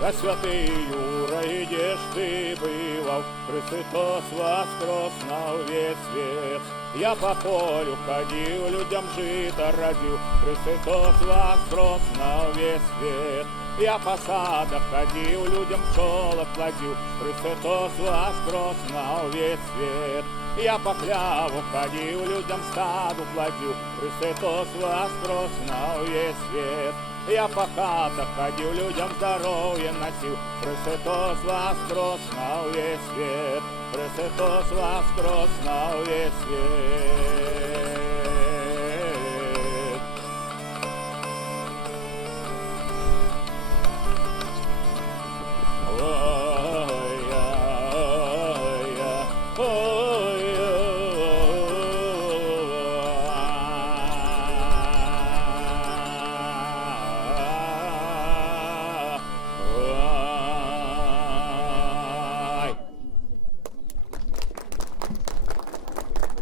Да святий Юра, где ж ты бывал? Христос воскрес на весь свет. Я по полю ходил, людям жито родил, Христос воскрес на весь свет. Я по садах ходил, людям пчелок плодил, Христос воскрес на весь свет. Я по хляву ходил, людям стаду плодил, Христос воскрес на весь свет. Я по хатах ходил, людям здоровье носил, Христос воскрес на весь свет. Христос воскрес на весь свет.